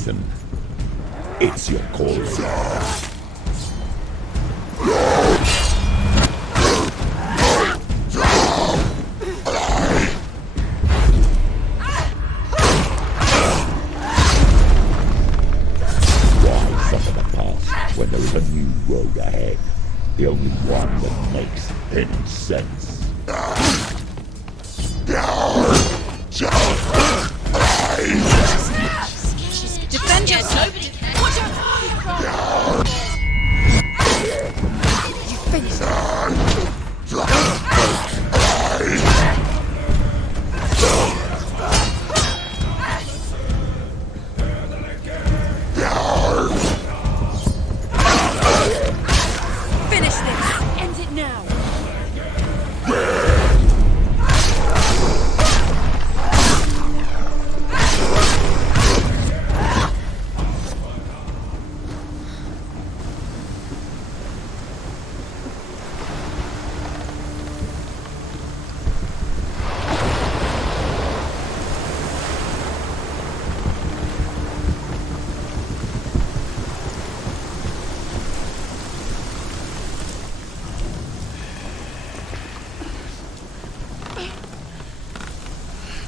reason. It's your calling. When there is a new road ahead. The only one that makes any sense. Defend yourself! You finished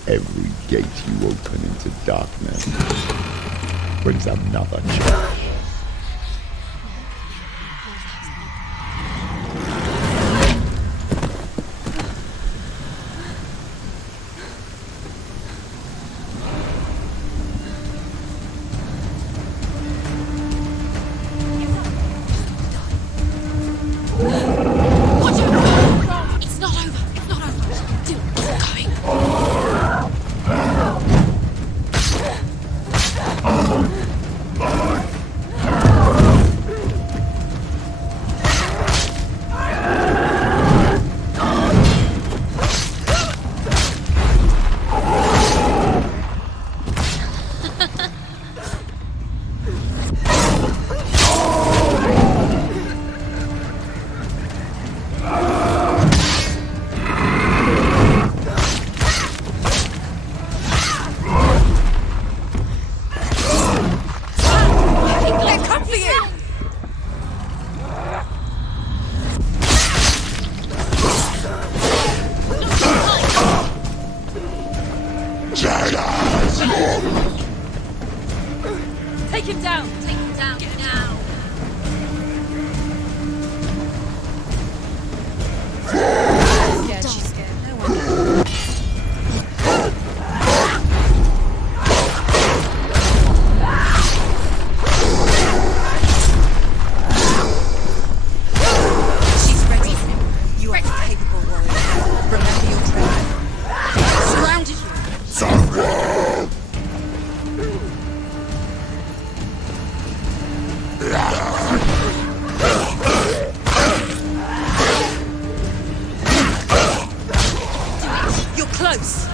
Every gate you open into darkness brings another change. Take him down! Take him down now! She's scared. No one. She's ready. You are a capable warrior. Remember your training. Surrounded you. You're close.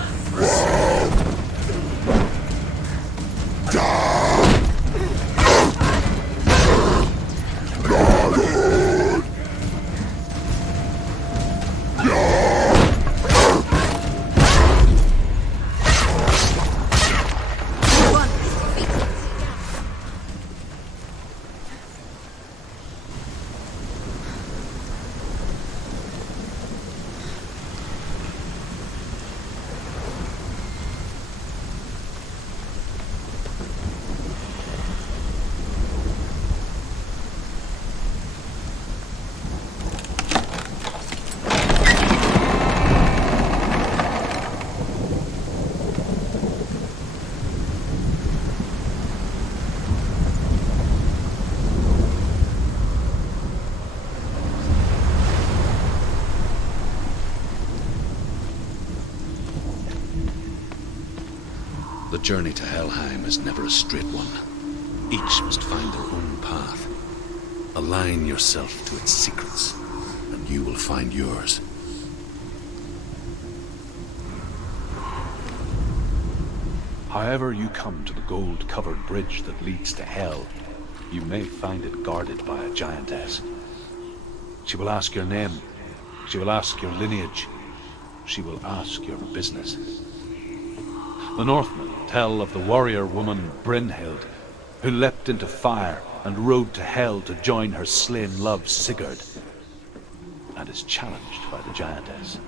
The journey to Helheim is never a straight one. Each must find their own path. Align yourself to its secrets, and you will find yours. However you come to the gold-covered bridge that leads to Hell, you may find it guarded by a giantess. She will ask your name. She will ask your lineage. She will ask your business. The Northmen tell of the warrior woman Brynhild, who leapt into fire and rode to hell to join her slain love Sigurd, and is challenged by the giantess.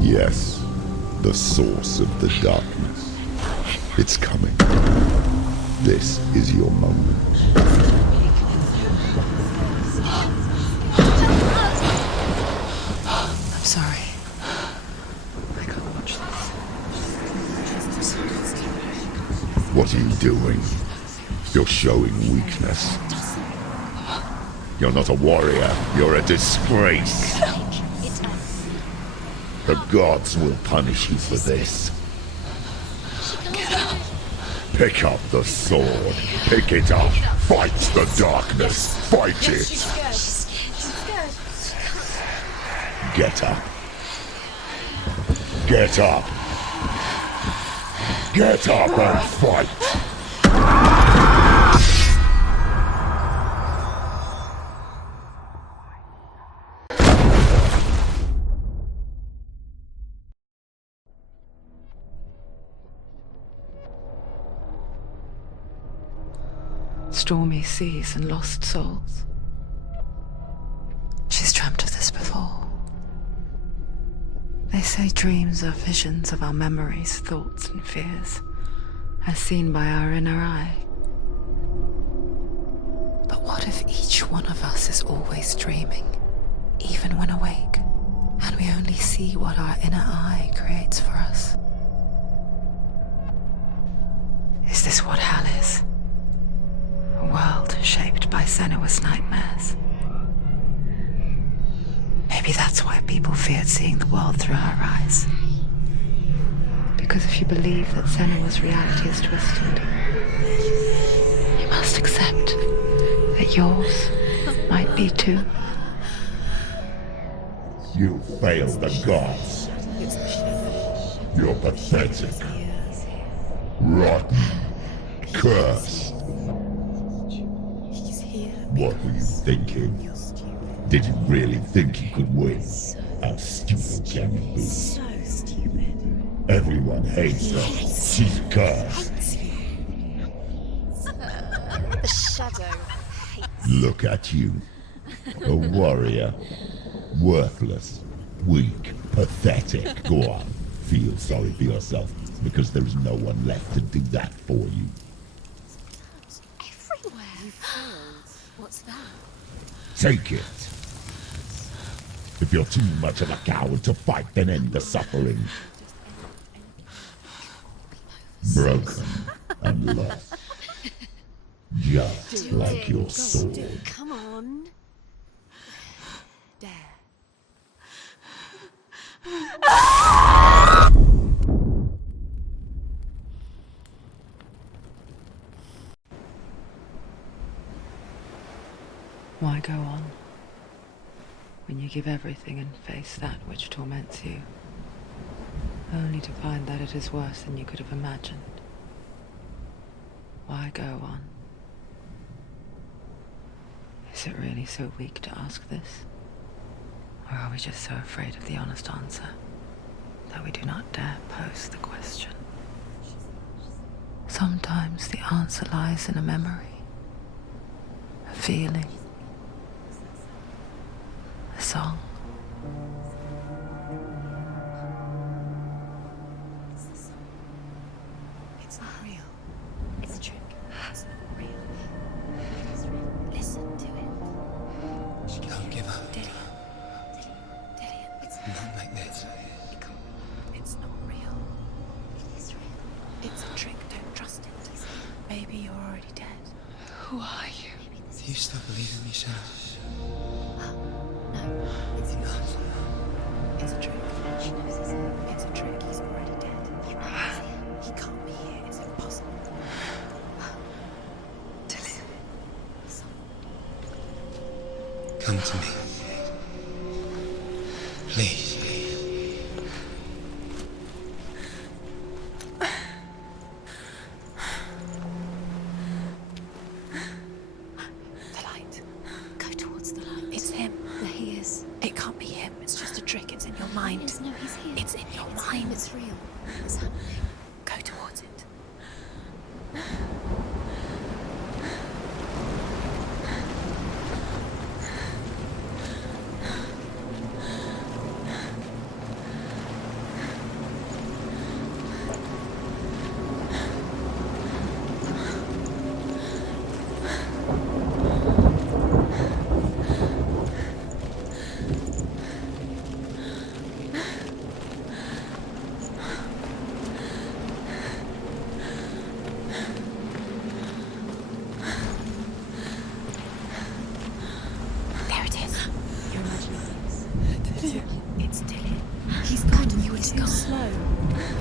Yes, the source of the darkness. It's coming. This is your moment. I'm sorry. I can't watch this. What are you doing? You're showing weakness. You're not a warrior. You're a disgrace. The gods will punish you for this. Get up. Pick up the sword. Pick it up. Fight the darkness. Fight it. Get up. Get up! Get up and fight! Stormy seas and lost souls. She's dreamt of this before. They say dreams are visions of our memories, thoughts, and fears, as seen by our inner eye. But what if each one of us is always dreaming, even when awake, and we only see what our inner eye creates for us? Is this what hell is? A world shaped by Senua'S nightmares. Maybe that's why people feared seeing the world through her eyes. Because if you believe that Senua'S reality is twisted, you must accept that yours might be too. You failed the gods. You're pathetic. Rotten. Cursed. What were you thinking? Did you really think you could win? How stupid can you be? So stupid. Everyone hates her. She's cursed. The shadow hates. Look at you. A warrior. Worthless. Weak. Pathetic. Go on. Feel sorry for yourself, because there is no one left to do that for you. Everywhere. You failed. What's that? Take it. If you're too much of a coward to fight, then end the suffering. Broken and lost. Just like your sword. Come on. Dare. Why go on when you give everything and face that which torments you, only to find that it is worse than you could have imagined? Why go on? Is it really so weak to ask this? Or are we just so afraid of the honest answer that we do not dare pose the question? Sometimes the answer lies in a memory, a feeling, a song. It's not real. It's a trick. It's not real. It is real. Listen to it. Don't give up. Dillian. It's Not like this. It's not real. It is real. It's a trick. Don't trust it. Maybe you're already dead. Who are you? Do you still believe in me, Senua'S? No, it's not. It's a trick. She knows he's here. It's a trick. He's already dead. He knows he's here. He can't be here. It's impossible. Dillian. Come to me. Please. The light. Go towards the light. It's him. There he is. It can't be him. It's just a trick. It's in your mind. No, he's here. It's in your mind. It's real. It's happening. Go towards it. There it is. You're imagining this. It's Dillian. He's gone. You were too slow.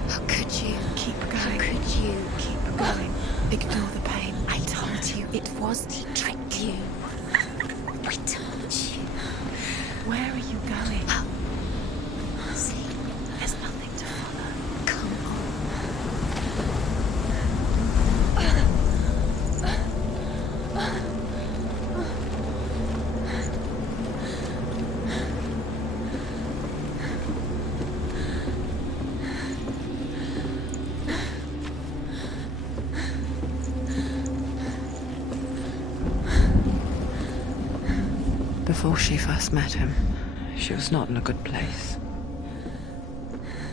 How could you? Keep going. How could you? Keep going. Ignore the pain. I told you. It was to trick you. I told you. Where are you going? See, there's nothing to follow. Before she first met him, she was not in a good place.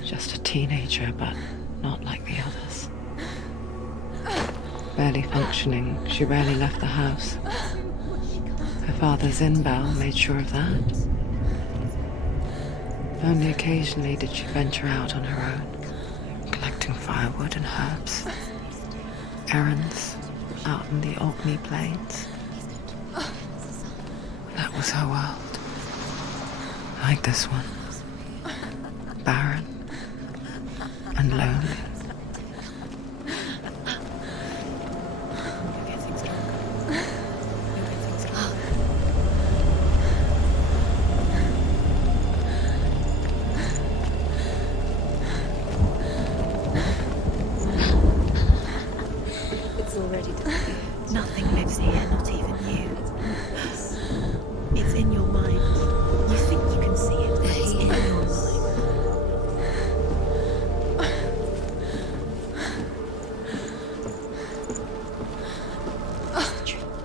Just a teenager, but not like the others. Barely functioning, she rarely left the house. Her father's in-bell made sure of that. Only occasionally did she venture out on her own, collecting firewood and herbs. Errands out in the Orkney Plains. That was her world. Like this one. Barren and lonely. It's already done. Nothing lives here, not even you. It's in your mind. You think you can see it, but it's in your mind.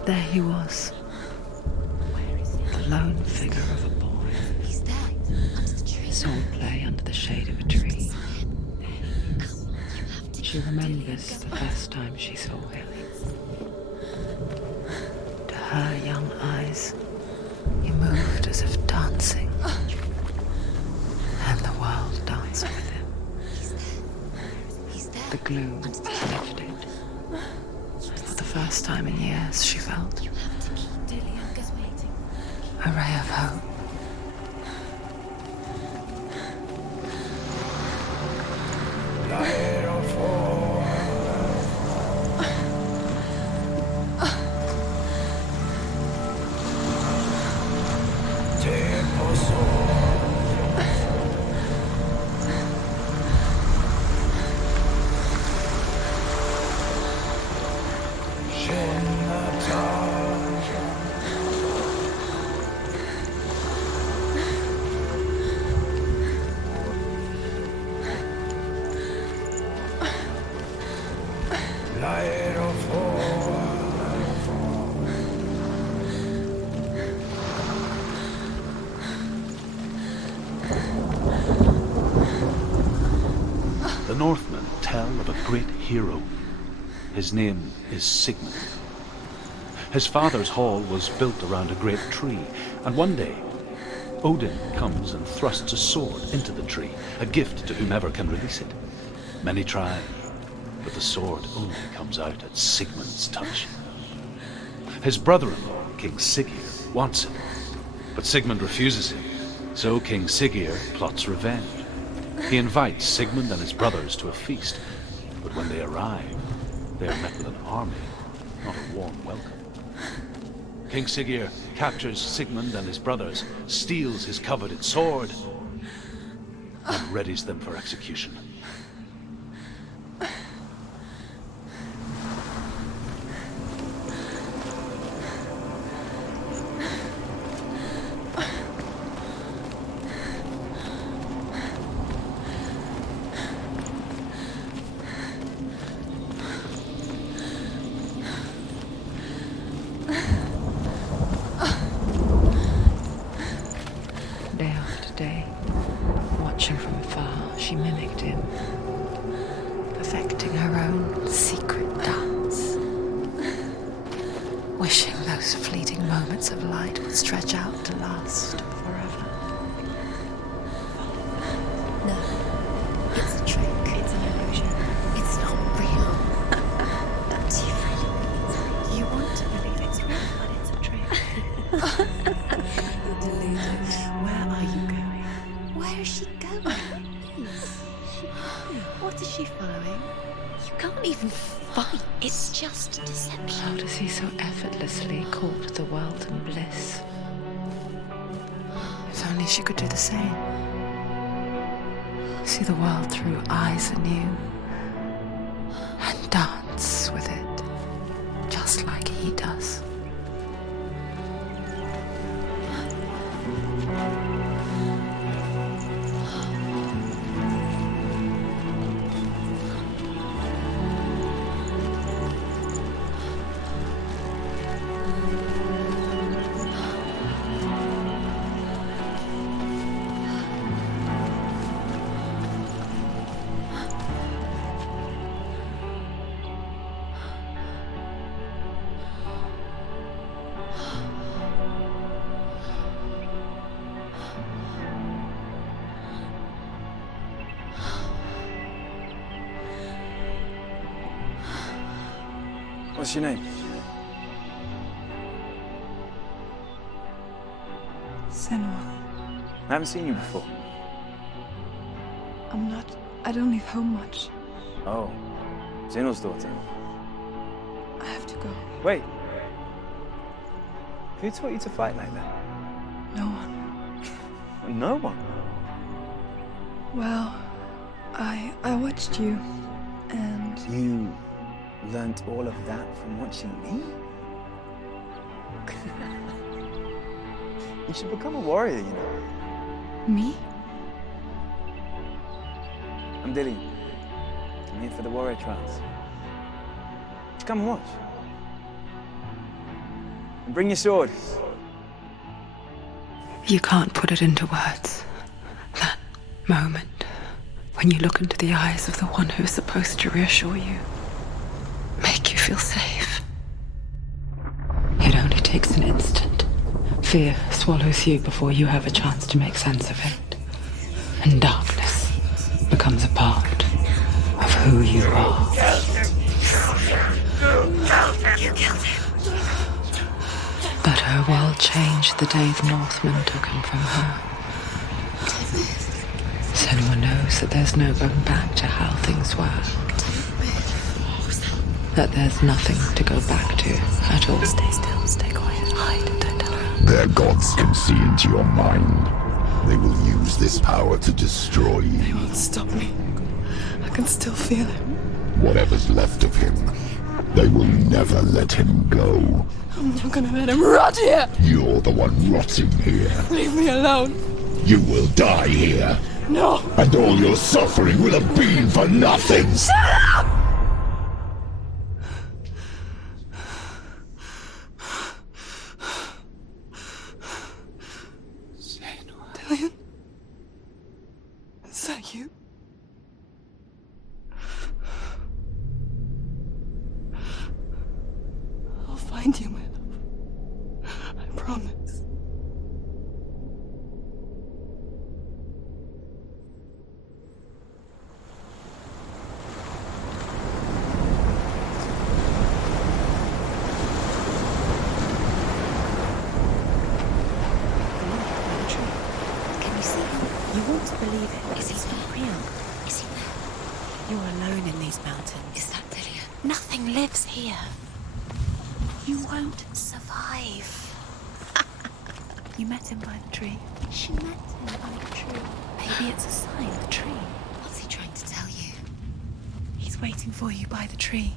There he was, the lone figure of a boy. He's there, under the tree. Swordplay under the shade of a tree. She remembers the first time she saw him. To her young eyes, he moved as if dancing, and the world danced with him. He's there. The gloom lifted. For the first time in years, she felt You have to keep Dillian's waiting. a ray of hope. The Northmen tell of a great hero. His name is Sigmund. His father's hall was built around a great tree, and one day Odin comes and thrusts a sword into the tree, a gift to whomever can release it. Many try, but the sword only comes out at Sigmund's touch. His brother-in-law, King Siggeir, wants it, but Sigmund refuses him, so King Siggeir plots revenge. He invites Sigmund and his brothers to a feast, but when they arrive, they are met with an army, not a warm welcome. King Siggeir captures Sigmund and his brothers, steals his coveted sword, and readies them for execution. Day after day, watching from afar, she mimicked him, perfecting her own secret dance, wishing those fleeting moments of light would stretch out to last forever. No, it's a trick. It's an illusion. It's not real. Do you really? You want to believe it's real, but it's a trick. You're deluded. Where are you going? Where is she going? What is she following? You can't even fight. It's just deception. How does he so effortlessly court the world and bliss? If only she could do the same. See the world through eyes anew and dance with it, just like he does. What's your name? Senua. I haven't seen you before. I don't leave home much. Oh, Senua'S daughter. I have to go. Wait. Who taught you to fight like that? No one. No one? Well, I watched you, and... You learnt all of that from watching me? You should become a warrior, you know. Me? I'm Dilly. I'm here for the warrior trials. Just come and watch. And bring your sword. You can't put it into words. That moment when you look into the eyes of the one who's supposed to reassure you, make you feel safe. It only takes an instant. Fear swallows you before you have a chance to make sense of it. And darkness becomes a part of who you are. You killed him. But her world changed the day the Northmen took him from her. Senua knows that there's no going back to how things were. That there's nothing to go back to at all. Stay still, stay quiet, hide, don't tell her. Their gods can see into your mind. They will use this power to destroy you. They won't stop me. I can still feel him. Whatever's left of him, they will never let him go. I'm not gonna let him rot here! You're the one rotting here. Leave me alone! You will die here. No! And all your suffering will have been for nothing. Shut up! Dillian? Is that you? I'll find you, my love. I promise. Can you see him? You want to believe it. Is he not real? Is he there? You're alone in these mountains. Is that Dillian? Nothing lives here. You won't survive. You met him by the tree. She met him by the tree. Maybe it's a sign, the tree. What's he trying to tell you? He's waiting for you by the tree.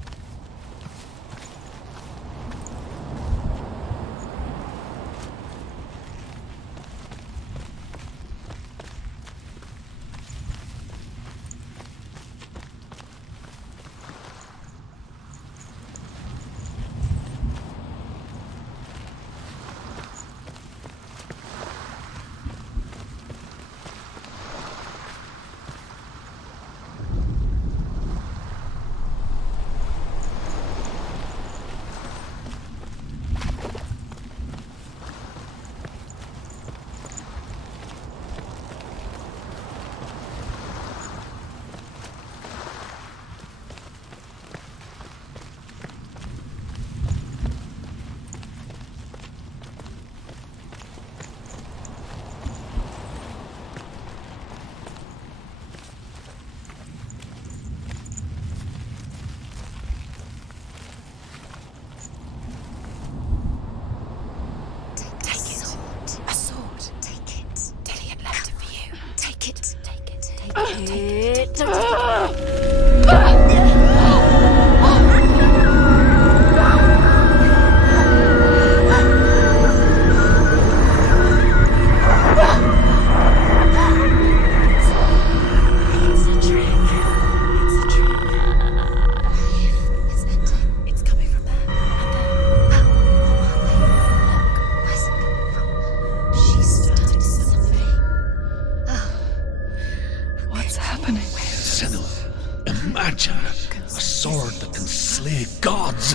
Imagine a sword that can slay gods.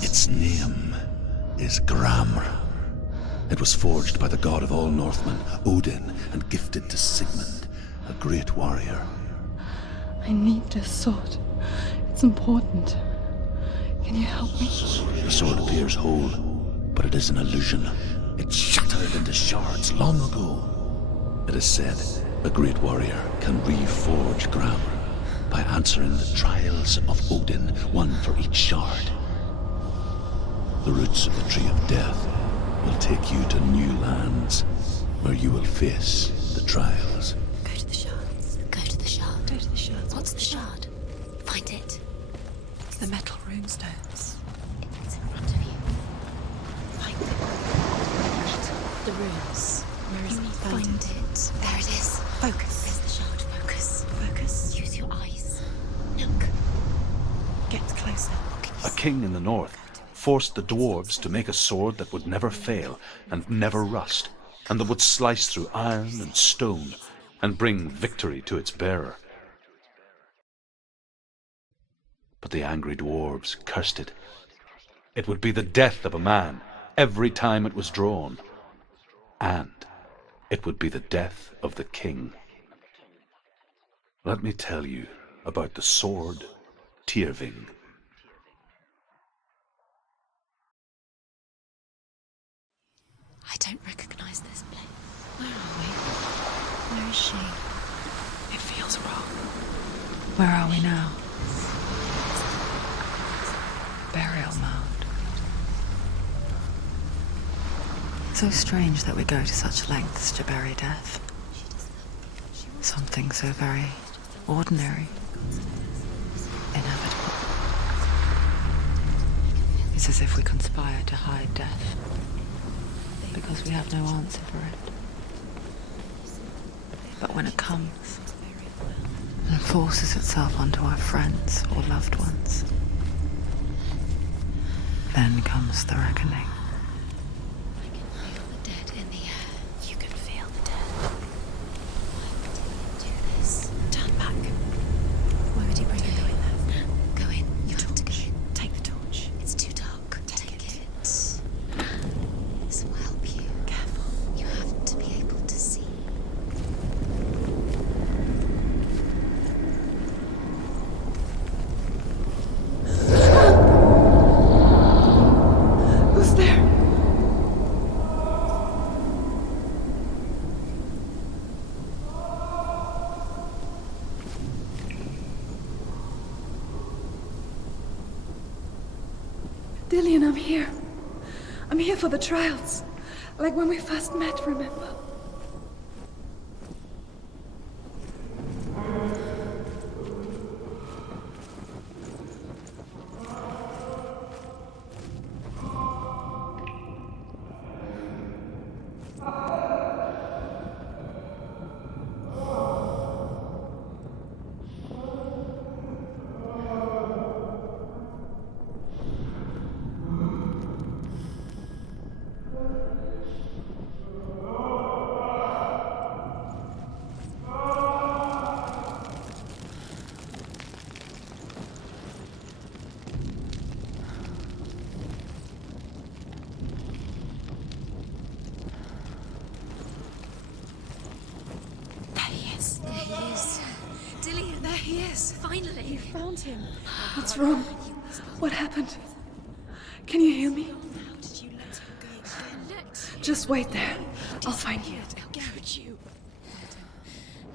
Its name is Gramr. It was forged by the god of all Northmen, Odin, and gifted to Sigmund, a great warrior. I need this sword. It's important. Can you help me? The sword appears whole, but it is an illusion. It shattered into shards long ago. It is said a great warrior can reforge grammar by answering the trials of Odin, one for each shard. The roots of the Tree of Death will take you to new lands where you will face the trials. Go to the shards. Go to the shard. Go to the shards. What's the shard? Find it. It's the metal runestones. It's in front of you. Find it. The runes. Where is You it? need to find it. There it is. Focus. There's the shard. Focus. Focus. Use your eyes. Look. Get closer. A king in the north forced the dwarves to make a sword that would never fail and never rust, and that would slice through iron and stone and bring victory to its bearer. But the angry dwarves cursed it. It would be the death of a man every time it was drawn, and it would be the death of the king. Let me tell you about the sword Tyrving. I don't recognize this place. Where are we? Where is she? It feels wrong. Where are we now? Burial mound. So strange that we go to such lengths to bury death. Something so very ordinary, inevitable. It's as if we conspire to hide death, because we have no answer for it. But when it comes and forces itself onto our friends or loved ones, then comes the reckoning. I can feel the dead in the air. You can feel the dead. Why would he do this? Turn back. Why would he bring her going there? Go in. You have to go in. Take the torch. It's too dark. Take it. This will help you. Careful. You have to be able to see. Who's there? Dillian, I'm here. I'm here for the trials. Like when we first met, remember? There he is. There he is. Dillian, There he is. finally. Found him. What's wrong? What happened? Can you hear me? How did you let him go? Let Just wait there. I'll find you. How could you?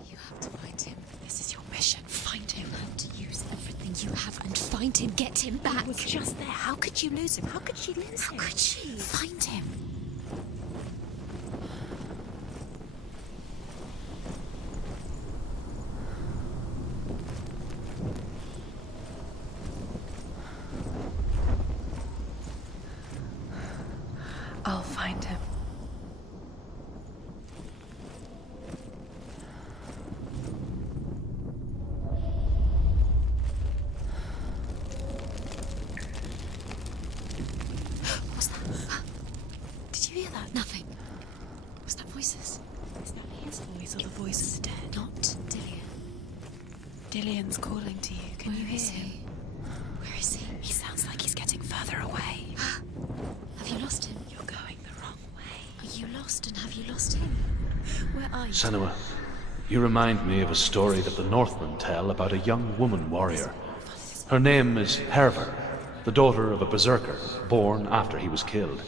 You have to find him. This is your mission. Find him. You have to use everything you have and find him. Get him back. He was just there. How could you lose him? How could she lose How him? could she? Find him. I'll find him. What's that? Did you hear that? Nothing. Was that voices? Is that his voice or the voice of the dead? Not Dillian. Dillian's calling to you. Can you Where hear is him? he? Where is he? He sounds like he's getting further away. Have you lost him? You're going the wrong way. Are you lost and have you lost him? Where are you? Senua, you remind me of a story that the Northmen tell about a young woman warrior Her name is Herver, the daughter of a berserker, born after he was killed.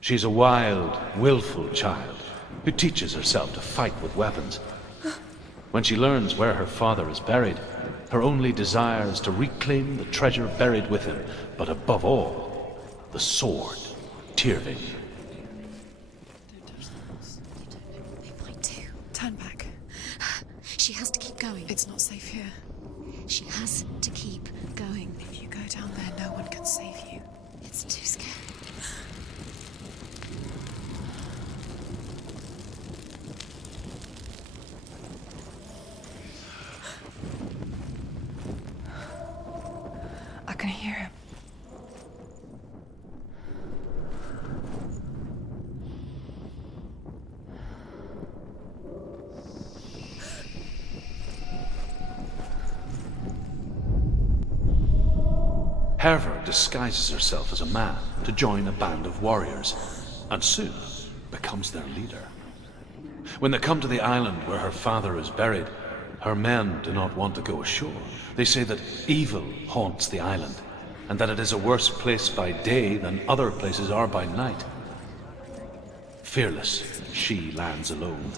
She's a wild, willful child who teaches herself to fight with weapons. When she learns where her father is buried, her only desire is to reclaim the treasure buried with him, but above all, the sword, Tyrving. They might do. Turn back. She has to keep going. It's not safe here. She has to keep going. If you go down there, no one can save you. It's too scary. I can hear him. Herver disguises herself as a man to join a band of warriors, and soon becomes their leader. When they come to the island where her father is buried, her men do not want to go ashore. They say that evil haunts the island, and that it is a worse place by day than other places are by night. Fearless, she lands alone.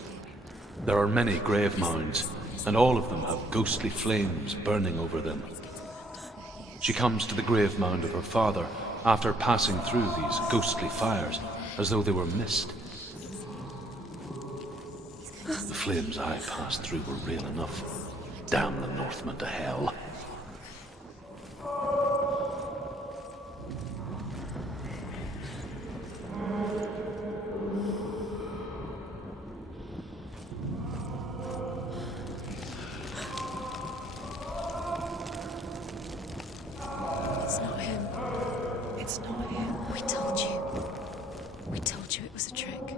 There are many grave mounds, and all of them have ghostly flames burning over them. She comes to the grave mound of her father after passing through these ghostly fires, as though they were mist. The flames I passed through were real enough. Damn the Northmen to hell. It's not him. It's not him. We told you. We told you it was a trick.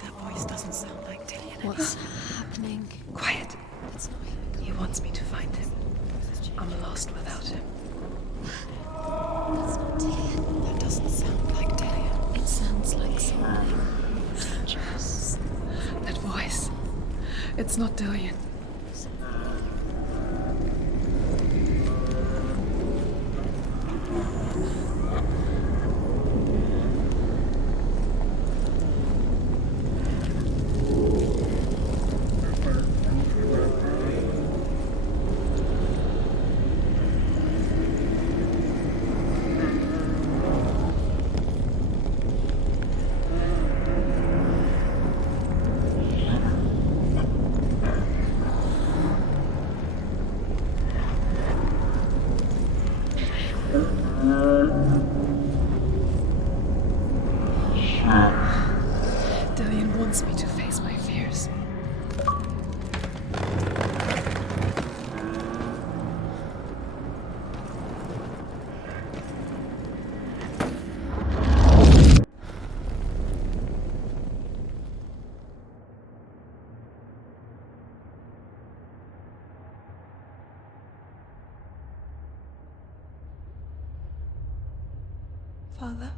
That voice doesn't sound like Dillian. What's happening? Quiet. It's not him. He wants me to find him. I'm lost without him. That's not Dillian. That doesn't sound like Dillian. It sounds like something dangerous. That voice. It's not Dillian. Dillian wants me to face my fears. Father?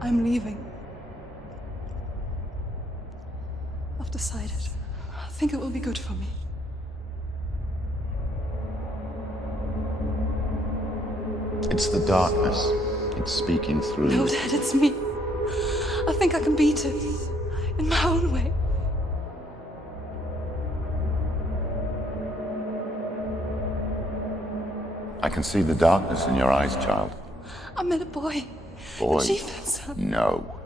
I'm leaving. I've decided. I think it will be good for me. It's the darkness. It's speaking through No, you. Dad, it's me. I think I can beat it. In my own way. I can see the darkness in your eyes, child. I met a boy. Boy. The chieftain's son. No.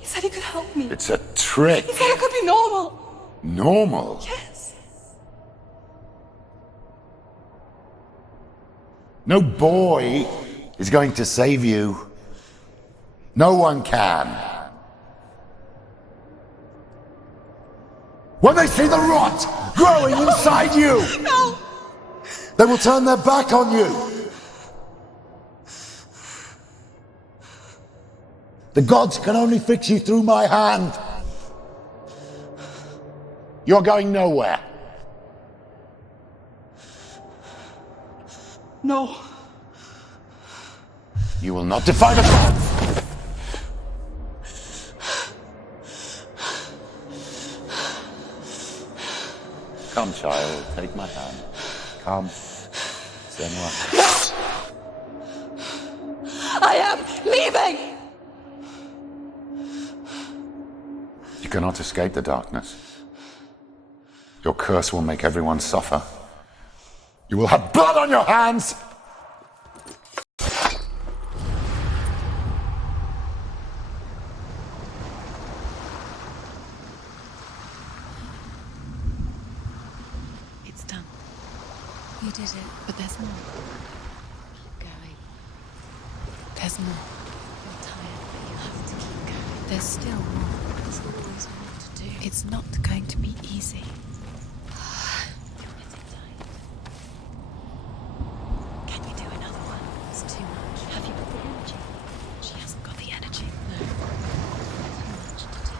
He said he could help me. It's a trick. He said I could be normal. Normal. Yes. No boy is going to save you. No one can. When they see the rot growing inside you, No! they will turn their back on you. The gods can only fix you through my hand. You're going nowhere. No. You will not defy the gods! Come, child, take my hand. Come, Senua. I am leaving! You cannot escape the darkness. Your curse will make everyone suffer. You will have blood on your hands! It's done. You did it. But there's more. Keep going. There's more. You're tired, but you have to keep going. There's still more. There's always more to do. It's not going to be easy. Can you do another one? It's too much. Have you got the energy? She hasn't got the energy. No. Too much to do.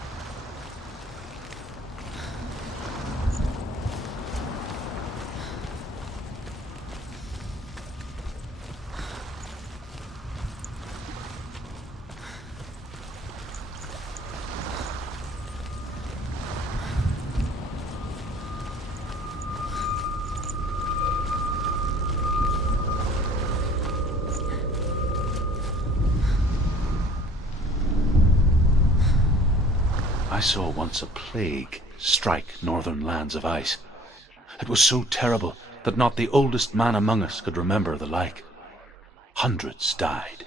I saw once a plague strike northern lands of ice. It was so terrible that not the oldest man among us could remember the like. Hundreds died.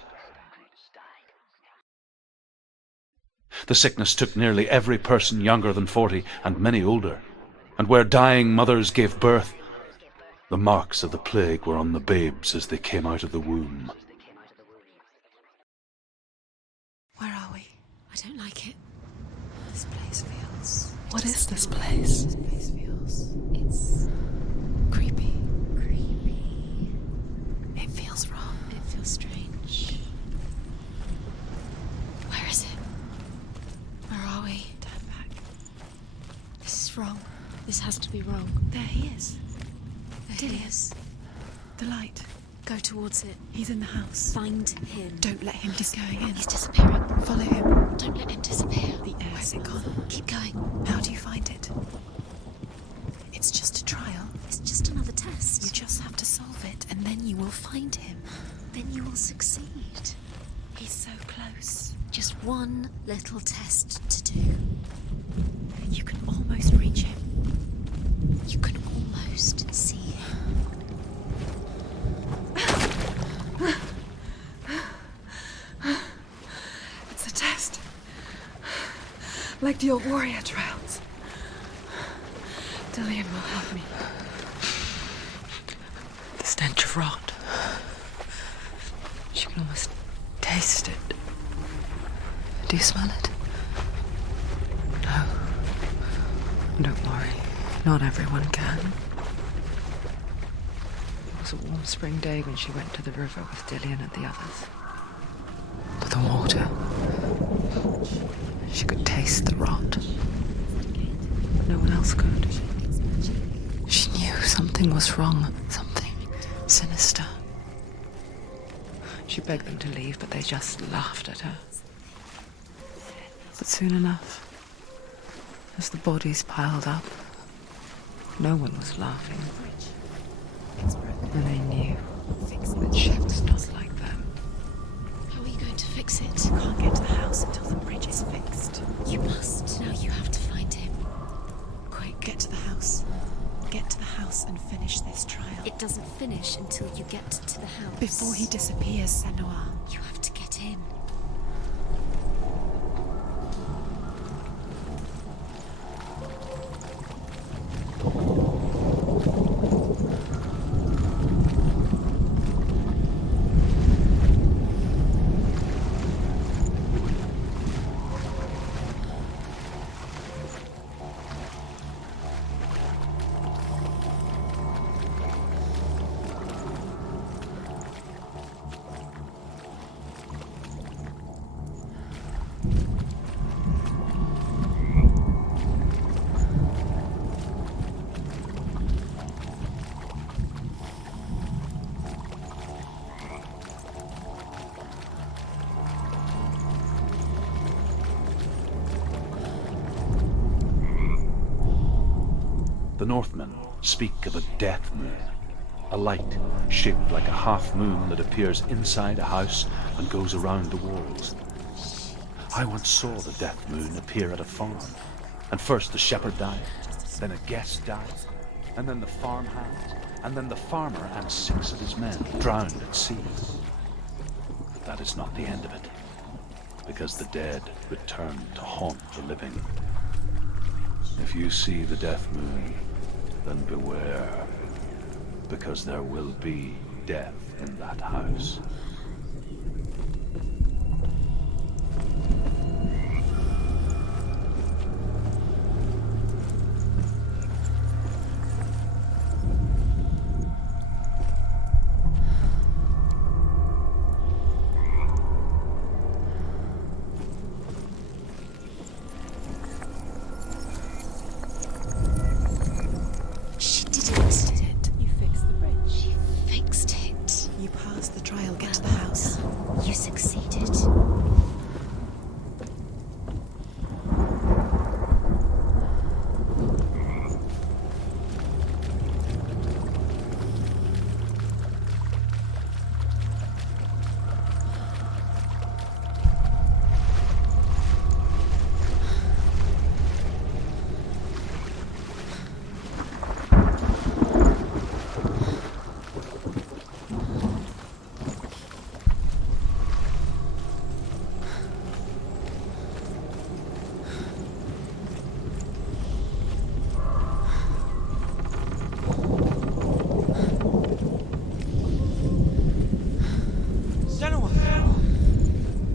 The sickness took nearly every person younger than 40 and many older, and where dying mothers gave birth, the marks of the plague were on the babes as they came out of the womb. Where are we? I don't like it. This place feels... What is this place? This place feels... It's... creepy. Creepy. It feels wrong. It feels strange. Where is it? Where are we? Turn back. This is wrong. This has to be wrong. There he is. There he is. The light. Go towards it. He's in the house. Find him. Don't let him. He's going in. He's disappearing. Follow him. Don't let him disappear. The air. Where's it gone? Keep going. How do you find it? It's just a trial. It's just another test. You just have to solve it, and then you will find him. Then you will succeed. He's so close. Just one little test to do. You can almost reach him. You can almost see him. It's a test. Like the old warrior trials. Dillian will help me. The stench of rot. She can almost taste it. Do you smell it? No. Don't worry. Not everyone can. It was a warm spring day when she went to the river with Dillian and the others. But the water... She could taste the rot. No one else could. She knew something was wrong. Something sinister. She begged them to leave, but they just laughed at her. But soon enough, as the bodies piled up, no one was laughing. And they knew that she was not like them. How are you going to fix it? You can't get to the house until the bridge is fixed. You must. Now you have to find him. Quick, get to the house. Get to the house and finish this trial. It doesn't finish until you get to the house. Before he disappears, Senua. You have to get in. The Northmen speak of a death moon, a light shaped like a half moon that appears inside a house and goes around the walls. I once saw the death moon appear at a farm, and first the shepherd died, then a guest died, and then the farmhand, and then the farmer and 6 of his men drowned at sea. But that is not the end of it, because the dead return to haunt the living. If you see the death moon, then beware, because there will be death in that house.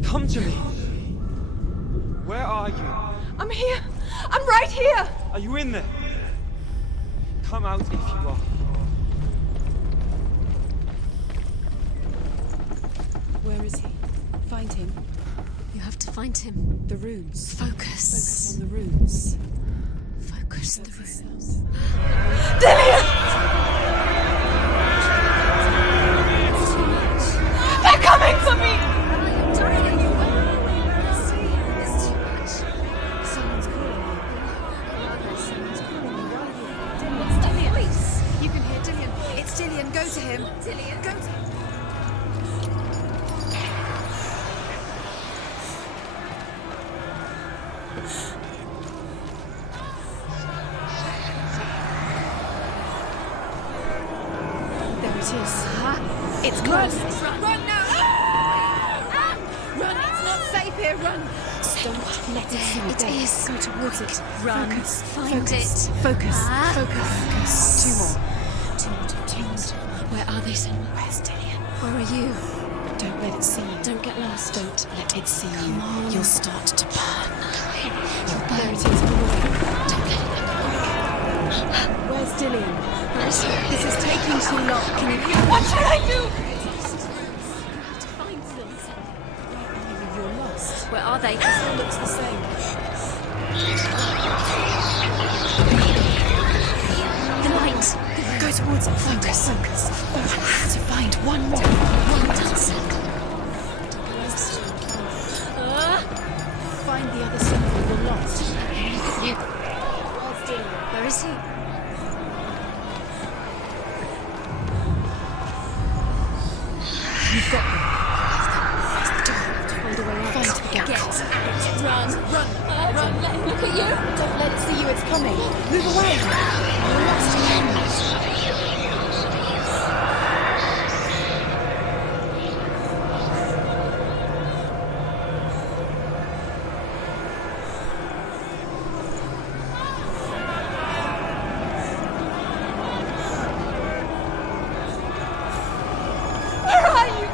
Come to me. Where are you? I'm here. I'm right here. Are you in there? Come out if you are. Where is he? Find him. You have to find him. The runes. Focus. Focus on the runes. Focus the runes. They're coming for me. Someone's calling you. Someone's calling you. Why are you? It's Dillian. You can hear Dillian. It's Dillian. Go to him. Dillian, go to him. There it is. It's close. Run now! Run! It's not safe here. Run! Don't let it see you. It is. Go towards it. Run. Focus. Find Focus. it. Focus. Ah. Focus. Two more. Two more. Where are they, Senua? Where's Dillian? Where are you? Don't let it see you. Don't get lost. Don't let it see you. Come on. You'll start to burn. You'll burn. There it is. All the way. Don't let it happen. Where's Dillian? Where is he? This is taking too long. Can you? What should I do? You have to find them. You're lost. Where are they? It still looks the same. The light. Go towards it. Focus. Focus. To find one more. One dance. Find the other side. You're lost. Where's Dillian? Where is he? You've got them. Where's the door? Find a way out. Find the gap. Run. Run. Let him look at you. Don't let it see you. It's coming. Move away. You're lost again. Where are you?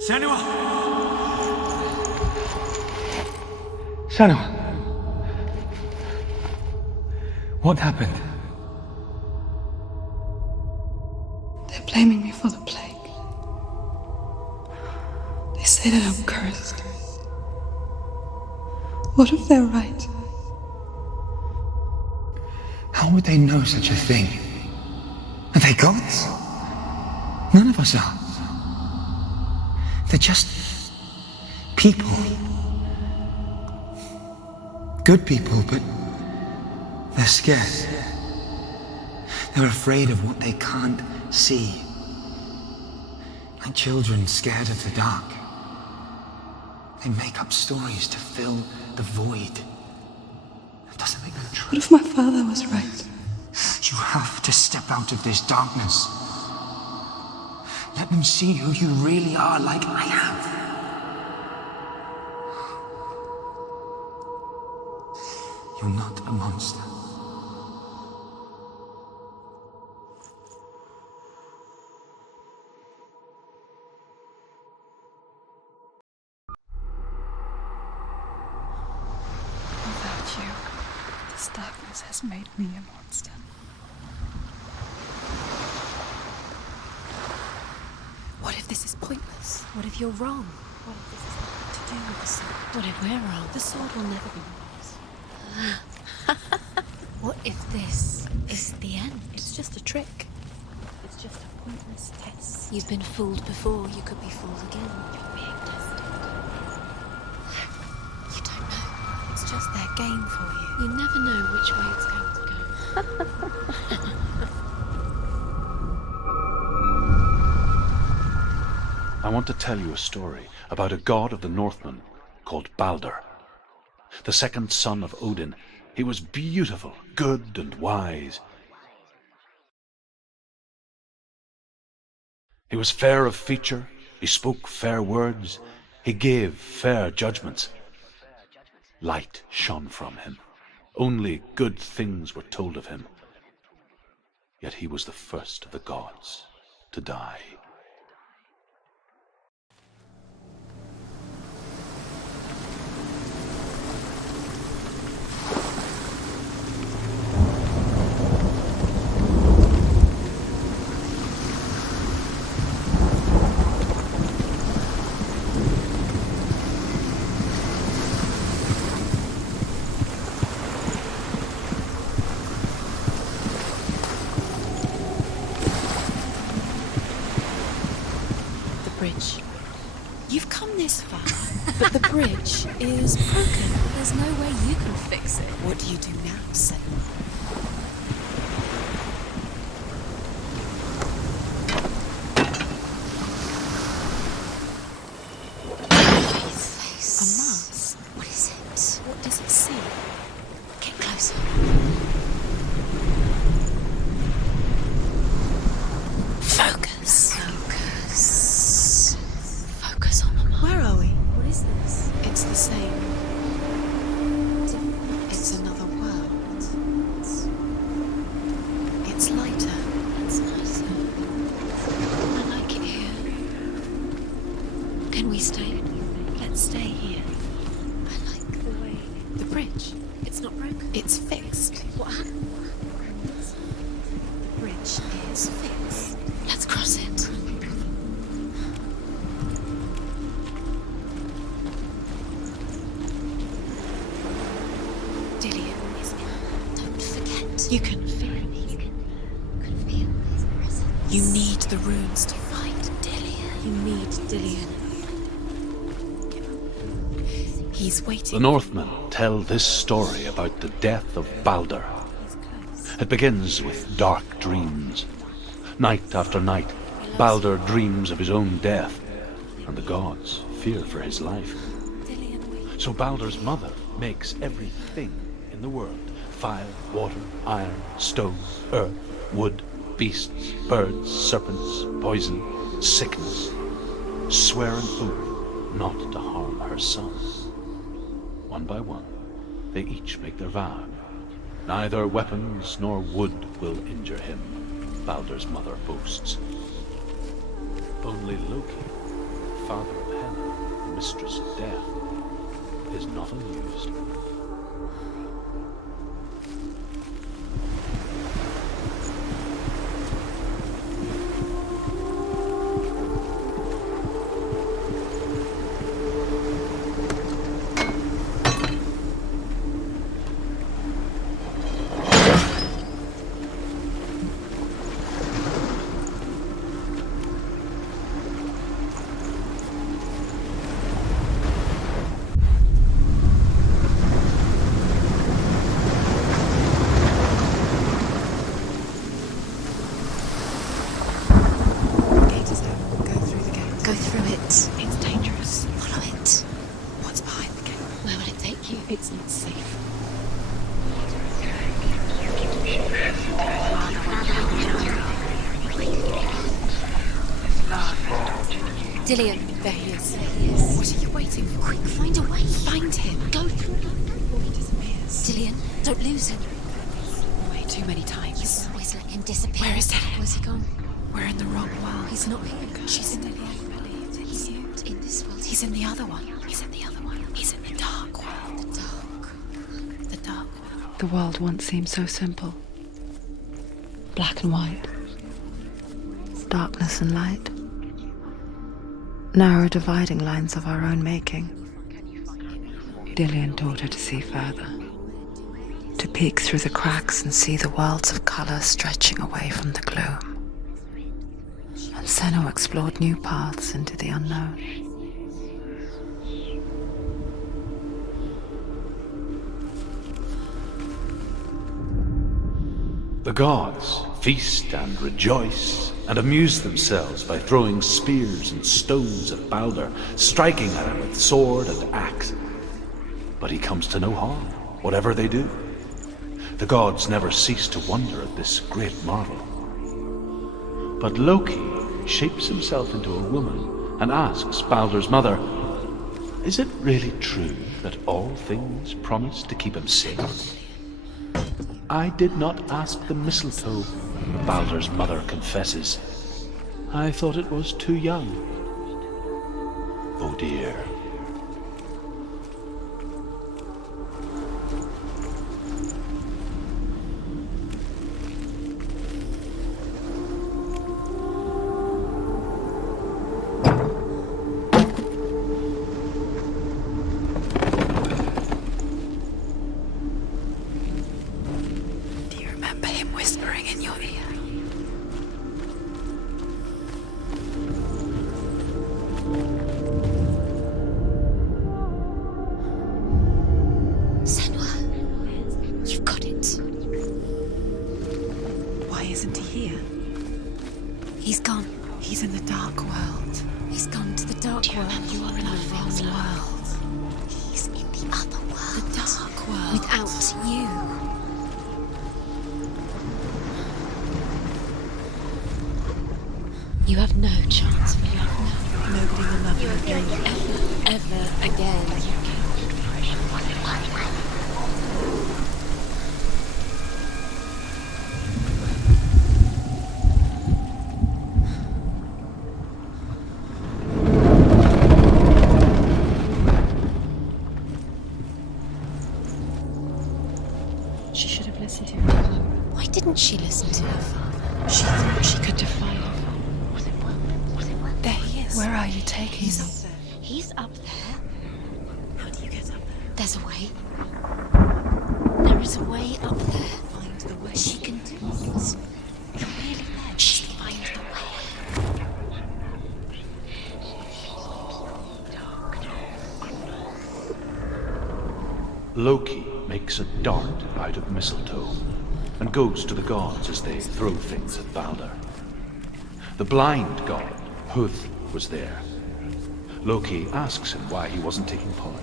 Senua! Senua! What happened? They're blaming me for the plague. They say that I'm cursed. What if they're right? How would they know such a thing? Are they gods? None of us are. They're just people. Good people, but they're scared. They're afraid of what they can't see. Like children scared of the dark. They make up stories to fill the void. That doesn't make them true. What if my father was right? You have to step out of this darkness. Let them see who you really are, like I have. You're not a monster. Without you, this darkness has made me a monster. What if this is pointless? What if you're wrong? What if this is nothing to do with the sword? What if we're wrong? The sword will never be yours. What if this is the end? It's just a trick. It's just a pointless test. You've been fooled before. You could be fooled again. You're being tested. You don't know. It's just their game for you. You never know which way it's going to go. I want to tell you a story about a god of the Northmen called Balder. The second son of Odin. He was beautiful, good, and wise. He was fair of feature, he spoke fair words, he gave fair judgments. Light shone from him. Only good things were told of him. Yet he was the first of the gods to die. Bridge. You've come this far, but the bridge is broken. There's no way you can fix it. What do you do now, Senua? His face. A mask. What is it? What does it see? Get closer. Focus. Focus on the mark. Where are we? What is this? It's the same. It's another world. It's lighter. It's nicer. I like it here. Can we stay? Let's stay here. I like the way... The bridge. It's not broken. It's fixed. What happened? The bridge is fixed. Let's cross it. Don't forget. You can feel it. You can feel his presence. You need the runes to fight Dillion. You need Dillion. He's waiting. The Northmen tell this story about the death of Balder. It begins with dark dreams. Night after night, Balder dreams of his own death, and the gods fear for his life. So Balder's mother makes everything in the world: fire, water, iron, stone, earth, wood, beasts, birds, serpents, poison, sickness. Swear an oath not to harm her son. One by one, they each make their vow. Neither weapons nor wood will injure him, Balder's mother boasts. Only Loki father of Hell, the mistress of death, is not amused. Go through it. It's dangerous. Follow it. What's behind the gate? Where will it take you? It's not safe. Dillion. There he is. What are you waiting for? Quick, find a way. Find him. Go through before he disappears. Dillion, don't lose him. Way too many times. You always let him disappear. Where is Dillion? Where's he gone? We're in the wrong world. He's not here. She's in the wrong world. He's not in this world. He's in the other one. He's in the other one. He's in the dark world. The dark world. The world once seemed so simple. Black and white. Darkness and light. Narrow dividing lines of our own making. Dillion taught her to see further. To peek through the cracks and see the worlds of colour stretching away from the gloom. And Senua explored new paths into the unknown. The gods feast and rejoice and amuse themselves by throwing spears and stones at Baldur, striking at him with sword and axe. But he comes to no harm, whatever they do. The gods never cease to wonder at this great marvel. But Loki shapes himself into a woman and asks Baldur's mother, "Is it really true that all things promise to keep him safe?" "I did not ask the mistletoe," Baldur's mother confesses. "I thought it was too young." Oh dear. Whispering in your ear. Senua, you've got it. Why isn't he here? He's gone. He's in the dark world. He's gone to the dark world. You are in the wrong world. He's in the other world. The dark world. Without you. You have no chance for love now. Nobody will love you again, ever again. She should have listened to her father. Why didn't she listen to her father? She thought she could defy her. There he is. Where are you taking me? Up there. He's up there. How do you get up there? There's a way. There is a way up there. Find the way. She can do it. You're really there. She find the way. Loki makes a dart out of mistletoe and goes to the gods as they throw things at Baldur. The blind god, Huth, was there. Loki asks him why he wasn't taking part.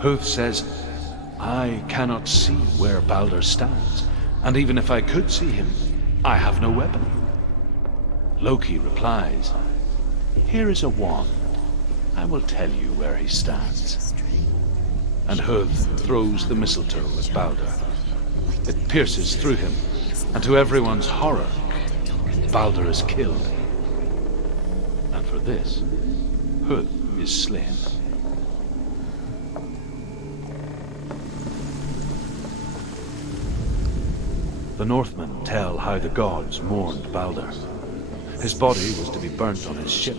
Huth says, "I cannot see where Baldur stands, and even if I could see him, I have no weapon." Loki replies, "Here is a wand. I will tell you where he stands." And Huth throws the mistletoe at Baldur. It pierces through him, and to everyone's horror, Baldur is killed. And for this, Hood is slain. The Northmen tell how the gods mourned Balder. His body was to be burnt on his ship,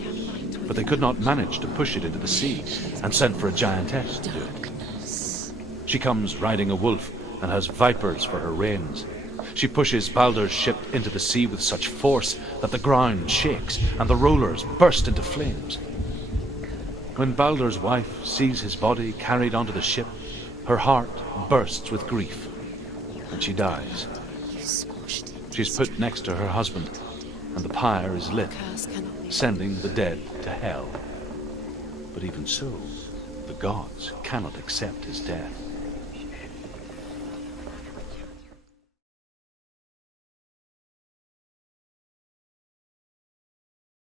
but they could not manage to push it into the sea, and sent for a giantess to do it. She comes riding a wolf and has vipers for her reins. She pushes Balder's ship into the sea with such force that the ground shakes and the rollers burst into flames. When Balder's wife sees his body carried onto the ship, her heart bursts with grief, and she dies. She's put next to her husband, and the pyre is lit, sending the dead to hell. But even so, the gods cannot accept his death.